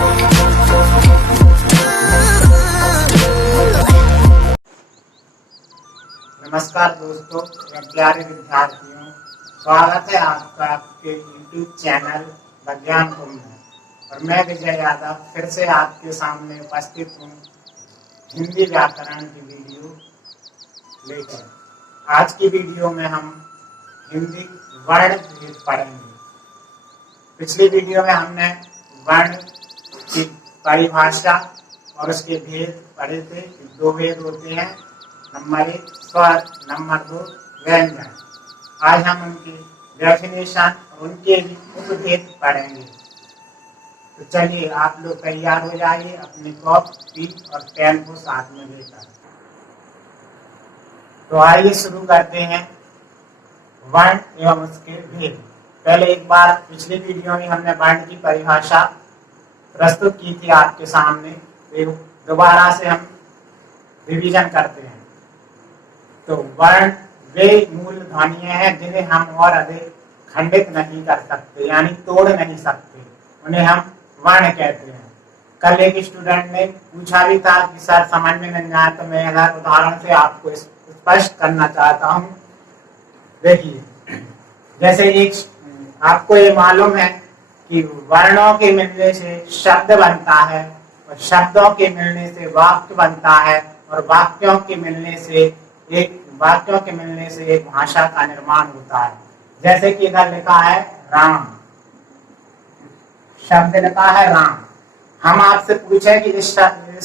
नमस्कार दोस्तों एवं प्यारे विद्यार्थियों, स्वागत है आपका आपके YouTube चैनल विज्ञान कुंभ में। और मैं विजय यादव फिर से आपके सामने उपस्थित हूँ हिंदी व्याकरण की वीडियो लेकर। आज की वीडियो में हम हिंदी वर्ण भेद पढ़ेंगे। पिछली वीडियो में हमने वर्ण की परिभाषा और उसके भेद पढ़े थे। दो भेद होते हैं, नंबर 1 स्वर, नंबर 2 व्यंजन। आज हम उनकी डेफिनेशन और उनके भी उपभेद पढ़ेंगे। तो चलिए आप लोग तैयार हो जाइए अपनी कॉपी और पेन को साथ में लेकर। तो आइए शुरू करते हैं वर्ण एवं उसके भेद। पहले एक बार पिछली वीडियो में हमने वर्ण की परिभाषा प्रस्तुत की थी आपके सामने। दोबारा से हम रिवीजन करते हैं। तो वर्ण वे मूल ध्वनियां हैं जिन्हें हम और अधिक खंडित नहीं कर सकते, यानी तोड़ नहीं सकते, उन्हें हम वर्ण कहते हैं। कल एक स्टूडेंट ने पूछा भी था कि सर समझ में नहीं आया, तो मैं अगर उदाहरण से आपको स्पष्ट करना चाहता हूँ। देखिए, जैसे एक आपको ये मालूम है कि वर्णों के मिलने से शब्द बनता है और शब्दों के मिलने से वाक्य बनता है और वाक्यों के मिलने से एक भाषा का निर्माण होता है। जैसे कि इधर लिखा है राम, शब्द लिखा है राम। हम आपसे पूछे कि इस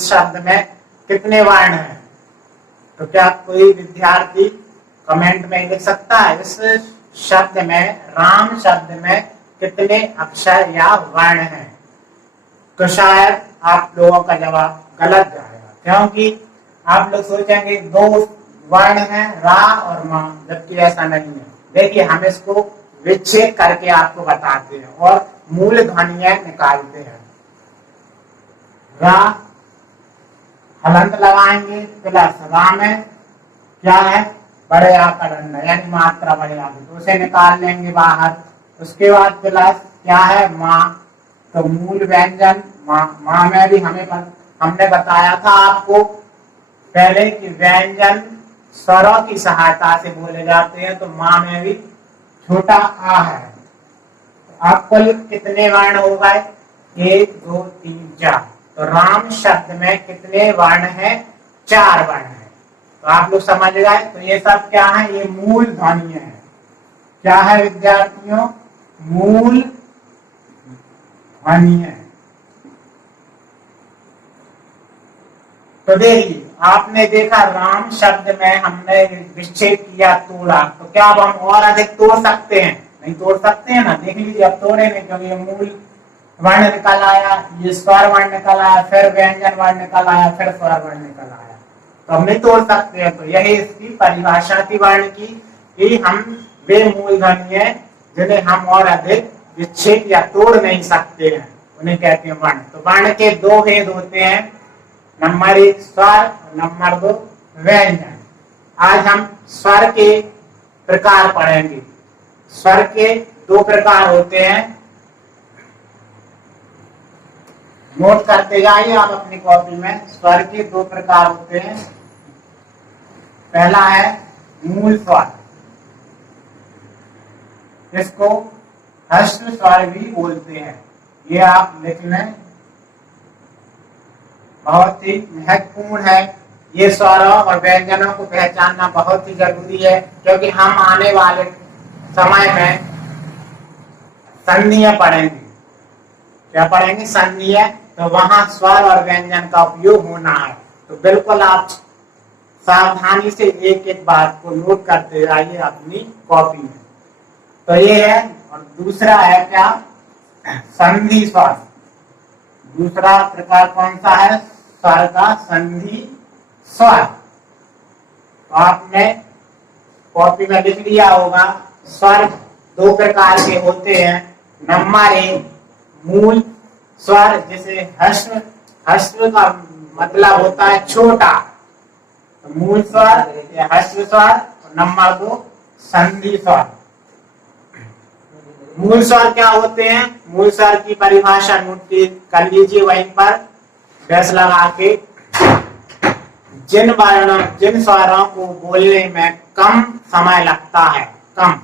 शब्द में कितने वर्ण हैं, तो क्या कोई विद्यार्थी कमेंट में लिख सकता है इस शब्द में, राम शब्द में कितने अक्षर या वर्ण हैं? तो शायद आप लोगों का जवाब गलत जाएगा, क्योंकि आप लोग सोचेंगे दो वर्ण हैं, रा और मा, जबकि ऐसा नहीं है। देखिए, हम इसको विच्छेद करके आपको बताते हैं और मूल ध्वनियां निकालते हैं। रा हलंत लगाएंगे प्लस रा में क्या है, बड़े आ का दंड, यानी मात्रा बड़े आ, तो उसे निकाल लेंगे बाहर। उसके बाद प्लस क्या है, माँ, तो मूल व्यंजन माँ में भी हमने बताया था आपको पहले कि व्यंजन स्वरों की सहायता से बोले जाते हैं, तो माँ में भी छोटा आ है। तो अब कुल कितने वर्ण हो गए, 1 2 3 4। तो राम शब्द में कितने वर्ण हैं, 4 वर्ण हैं। तो आप लोग समझ गए। तो ये सब क्या है, ये मूल ध्वनियां हैं। क्या है विद्यार्थियों, मूल ध्वनियां। तो देखिए, आपने देखा राम शब्द में हमने विच्छेद किया, तोड़ा, तो क्या अब हम और अधिक तोड़ सकते हैं? नहीं तोड़ सकते हैं ना। देख लीजिए, अब तोड़े नहीं, क्योंकि ये मूल वर्ण निकल आया, ये स्वर वर्ण निकल आया, फिर व्यंजन वर्ण निकल आया, फिर स्वर वर्ण निकल आया, तो हम नहीं तोड़ सकते हैं। तो यही इसकी परिभाषा थी वर्ण की, कि हम वे मूल ध्वनि है जिन्हें हम और अधिक विच्छेद या तोड़ नहीं सकते हैं, उन्हें कहते हैं वर्ण। तो वर्ण के 2 भेद होते हैं, नंबर 1 स्वर, नंबर 2 व्यंजन। आज हम स्वर के प्रकार पढ़ेंगे। स्वर के 2 प्रकार होते हैं, नोट करते जाइए आप अपनी कॉपी में। स्वर के 2 प्रकार होते हैं। पहला है मूल स्वर, इसको ह्रस्व स्वर भी बोलते हैं। ये आप लिख लें, बहुत ही महत्वपूर्ण है। ये स्वरों और व्यंजनों को पहचानना बहुत ही जरूरी है, क्योंकि हम आने वाले समय में संधियां पढ़ेंगे। क्या पढ़ेंगे? संधियां। तो वहां स्वर और व्यंजन का उपयोग होना है। तो बिल्कुल आप सावधानी से एक एक बात को नोट करते जाइए अपनी कॉपी में। तो ये है। और दूसरा है क्या, संधि स्वर। दूसरा प्रकार कौन सा है स्वर का? संधि स्वर। तो आपने कॉपी में लिख लिया होगा, स्वर 2 प्रकार के होते हैं। नंबर 1 मूल स्वर, जिसे ह्रस्व का मतलब होता है छोटा, तो मूल स्वर या ह्रस्व स्वर। नंबर 2 संधि स्वर। मूल स्वर क्या होते हैं? मूल स्वर की परिभाषा नोट कर लीजिए वहीं पर डैश लगा के। जिन स्वरों को बोलने में कम समय लगता है, कम,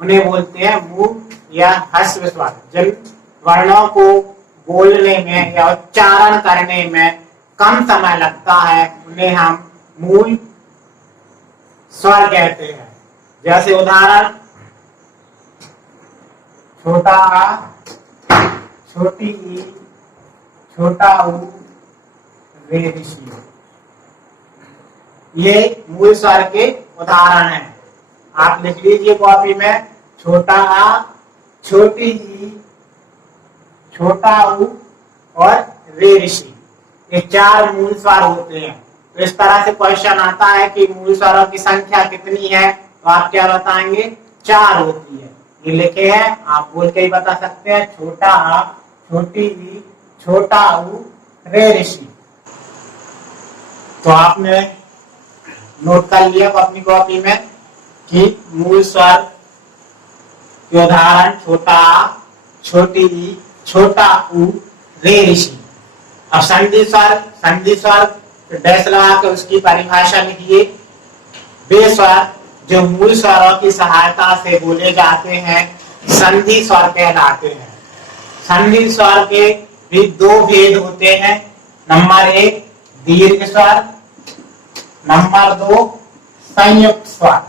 उन्हें बोलते हैं मूल या ह्रस्व स्वर। जिन वर्णों को बोलने में या उच्चारण करने में कम समय लगता है उन्हें हम मूल स्वर कहते हैं। जैसे उदाहरण, छोटा आ, छोटी ई, छोटा ऊ, रे ऋषि, ये मूल स्वर के उदाहरण हैं। आप लिख लीजिए कॉपी में, छोटा आ, छोटी ई, छोटा ऊ और रे ऋषि, ये 4 मूल स्वर होते हैं। तो इस तरह से क्वेश्चन आता है कि मूल स्वरों की संख्या कितनी है, तो आप क्या बताएंगे? 4 होती है। ये लिखे हैं, आप बोल के ही बता सकते हैं, छोटा आ, छोटी ई, छोटा ऊ, रे ऋषि। तो आपने नोट कर लिया अपनी कॉपी में कि मूल स्वर के उदाहरण छोटा आ, छोटी ई, छोटा ऊ, रे ऋषि। अब संधि स्वर डैश लगा कर उसकी परिभाषा लिखिए। वे स्वर जो मूल स्वरों की सहायता से बोले जाते हैं संधि स्वर कहलाते हैं। संधि स्वर के भी 2 भेद होते हैं। नंबर 1 दीर्घ स्वर, नंबर 2 संयुक्त स्वर।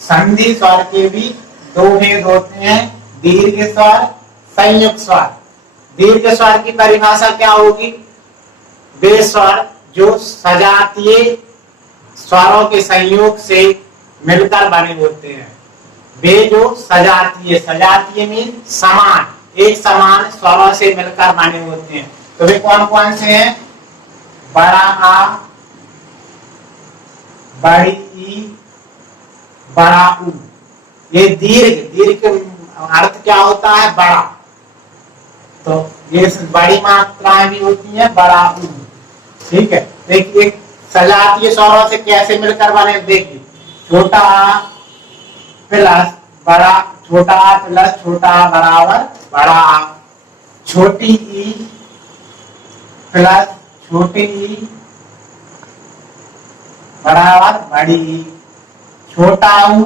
संधि स्वर के भी 2 भेद होते हैं, दीर्घ स्वर, संयुक्त स्वर। दीर्घ स्वर की परिभाषा क्या होगी? वे स्वर जो सजातीय स्वरों के संयोग से मिलकर बने होते हैं। वे जो सजातीय मीन समान, एक समान स्वरों से मिलकर बने होते हैं। तो वे कौन कौन से हैं? बड़ा आ, बड़ी ई, बड़ा ऊ। ये दीर्घ अर्थ क्या होता है? बड़ा। तो ये बड़ी मात्राएं भी होती हैं, बड़ा ऊ, ठीक है। देखिए सजातीय स्वरों से कैसे मिलकर बने, देखिए छोटा आ प्लस बड़ा, छोटा आ प्लस छोटा आ बराबर बड़ा आ, छोटी ई प्लस छोटी ई बराबर बड़ी ई, छोटा ऊ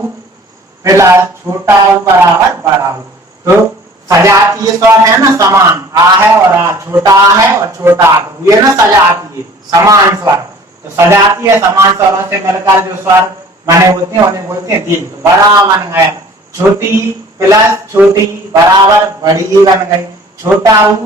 प्लस छोटा ऊ बराबर बड़ा ऊ। तो सजातीय स्वर है ना, समान, आ है और आ, छोटा आ है और छोटा आ, ये ना सजातीय समान स्वर। तो सजातीय समान स्वरों से मिलकर जो स्वर बने होते हैं उन्हें बोलते हैं दीर्घ। तो बड़ा बन गया, छोटी प्लस छोटी बराबर बड़ी बन गई, छोटा ऊ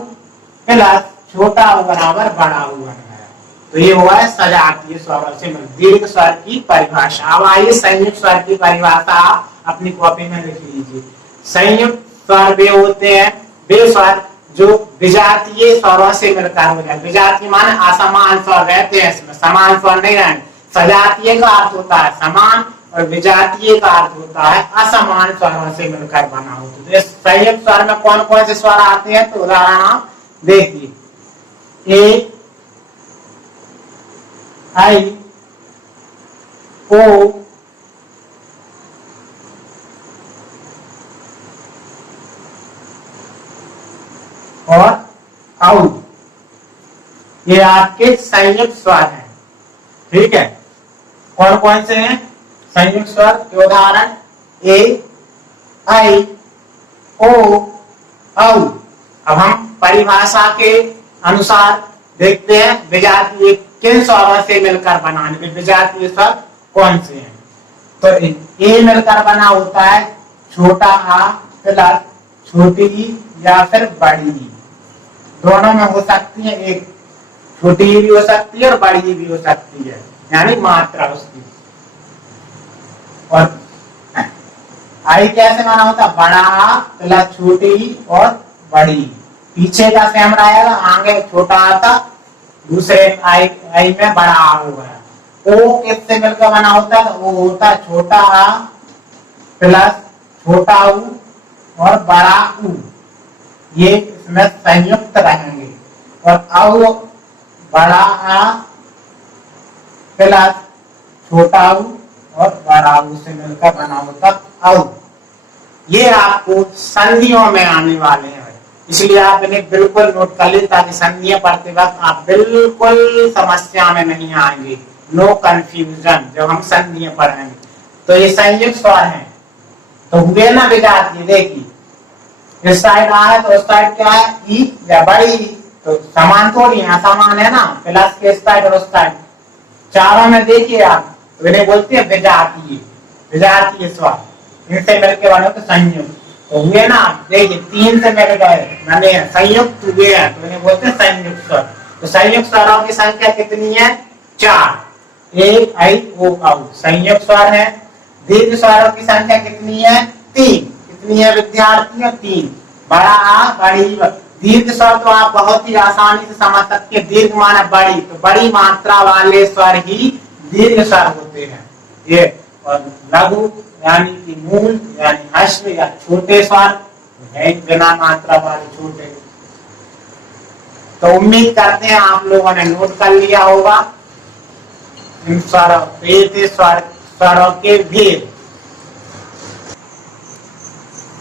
प्लस छोटा ऊ बराबर बड़ा ऊ बन गया। तो ये हुआ है सजातीय स्वरों से दीर्घ स्वर की परिभाषा। अब आइए संयुक्त स्वर की परिभाषा अपनी कॉपी में लिख लीजिए। संयुक्त स्वर वे होते हैं, वे स्वर जो विजातीय स्वरों से मिलकर हो जाए। विजातीय माने असमान स्वर रहते हैं, इसमें समान स्वर नहीं रहते। सजातीय का अर्थ होता है समान और विजातीय का अर्थ होता है असमान स्वरों से मिलकर बना होता है। संयुक्त स्वर में कौन कौन से स्वर आते हैं? तो उदाहरण आप देखिए, ए, आई, ओ, और आउ, ये आपके संयुक्त स्वर हैं, ठीक है। कौन कौन से हैं संयुक्त स्वर के उदाहरण? ए, आई, ओ, औ। अब हम परिभाषा के अनुसार देखते हैं विजातीय किन स्वरों से मिलकर बनाने के विजातीय स्वर कौन से हैं। तो ए मिलकर बना होता है छोटा आ प्लस छोटी ई या फिर बड़ी ई। दोनों में हो सकती है, एक छोटी ई भी हो सकती है और बड़ी ई भी हो सकती है, यानी मात्रा उसकी। और आई कैसे बना होता है? बड़ा आ प्लस छोटी ई और बड़ी। पीछे का सेम रहेगा, आगे छोटा आता, दूसरे आई में बड़ा आ होगा। ओ किससे मिलकर बना होता है? वो होता है छोटा आ प्लस छोटा ऊ और बड़ा ऊ, ये इसमें संयुक्त रहेंगे। और औ बड़ा आ प्लस छोटा ऊ और बड़ा ऊ से मिलकर बना होता औ। ये आपको संधियों में आने वाले हैं, इसलिए आप इन्हें बिल्कुल नोट कर लीजिए ताकि संधियां पढ़ते वक्त आप बिल्कुल समस्या में नहीं आएंगे। नो कंफ्यूजन जब हम संधियां पढ़ेंगे। तो ये संयुक्त स्वर है, तो हुए ना विजातीय, देखिए इस साइड आ है तो उस साइड क्या है, ई या बड़ी, तो समान थोड़ी है, असमान है ना, प्लस के साइड और उस साइड चारों में देखिए आप, तो इन्हें बोलते हैं विजातीय, विजातीय स्वर, इनसे मिलकर बने तो संयुक्त। तो हुए ना, देखिए 3 से मिल गए मैंने संयुक्त हुए हैं, तो इन्हें बोलते हैं संयुक्त स्वर। तो संयुक्त स्वरों की संख्या कितनी है, 4, ए आई ओ औ संयुक्त स्वर है। दीर्घ स्वरों की संख्या कितनी है, 3, कितनी है विद्यार्थियों, 3, बड़ा आ बड़ी। दीर्घ स्वर तो आप बहुत ही आसानी से समझ सकते हैं, दीर्घ माना बड़ी, तो बड़ी मात्रा वाले स्वर ही दीर्घ स्वर होते हैं ये। और लघु यानी कि मूल यानी ह्रस्व या छोटे स्वर है, बिना मात्रा वाले छोटे। तो उम्मीद करते हैं आप लोगों ने नोट कर लिया होगा इन स्वरों के भेद।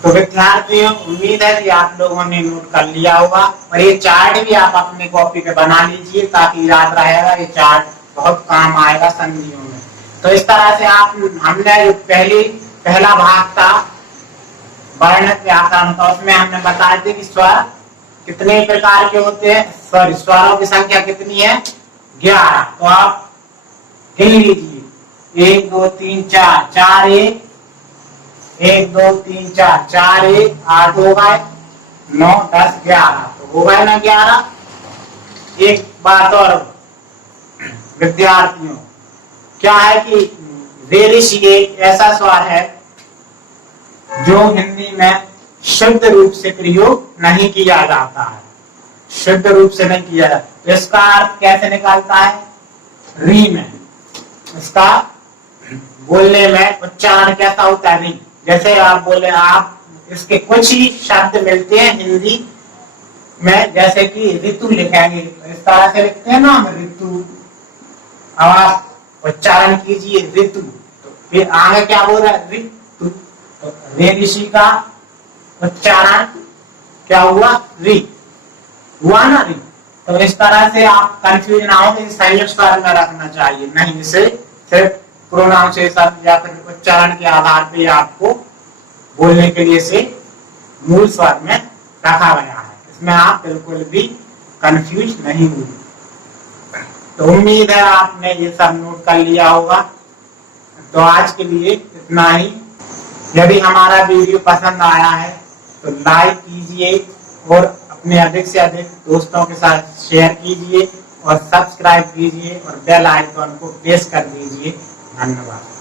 तो विद्यार्थियों उम्मीद है कि आप लोगों ने नोट कर लिया होगा, और ये चार्ट भी आप अपनी कॉपी पे बना लीजिए ताकि याद रहेगा, ये चार्ट बहुत काम आएगा संधियों में। तो इस तरह से हमने जो पहला भाग था वर्ण व्याकरण का, उसमें हमने बताया थे कि स्वर कितने प्रकार के होते हैं, सॉरी स्वरों की संख्या कितनी है, 11। तो आप गिन लीजिए, 1 2 3 4, 4 1 2 3 4, 4 1 8 हो गए, 9 10 11, तो हो गए ना 11। एक बात और विद्यार्थियों, क्या है कि ऋषि एक ऐसा स्वर है जो हिंदी में शुद्ध रूप से प्रयोग नहीं किया जाता है, शुद्ध रूप से नहीं किया जाता। तो इसका अर्थ कैसे निकालता है, री में, इसका बोलने में उच्चारण कैसा होता है, री। जैसे आप बोले, आप इसके कुछ ही शब्द मिलते हैं हिंदी में, जैसे कि ऋतु लिखेंगे तो इस तरह से लिखते हैं ना हम, ऋतु। अब आप उच्चारण कीजिए ऋतु, तो फिर आगे क्या बोल रहा है, ऋतु। तो ऋषि का उच्चारण क्या हुआ, री हुआ ना, री। तो इस तरह से आप कंफ्यूज ना हो कि संयुक्त स्वर में रखना चाहिए, नहीं, इसे सिर्फ प्रोनाउंसिएशन या फिर उच्चारण के आधार पे आपको बोलने के लिए से मूल स्वर में रखा गया है, इसमें आप बिल्कुल भी कंफ्यूज नहीं हुए। तो उम्मीद है आपने ये सब नोट कर लिया होगा। तो आज के लिए इतना ही। यदि हमारा वीडियो पसंद आया है तो लाइक कीजिए और अपने अधिक से अधिक दोस्तों के साथ शेयर कीजिए और सब्सक्राइब कीजिए और बेल आइकन को प्रेस कर दीजिए। धन्यवाद।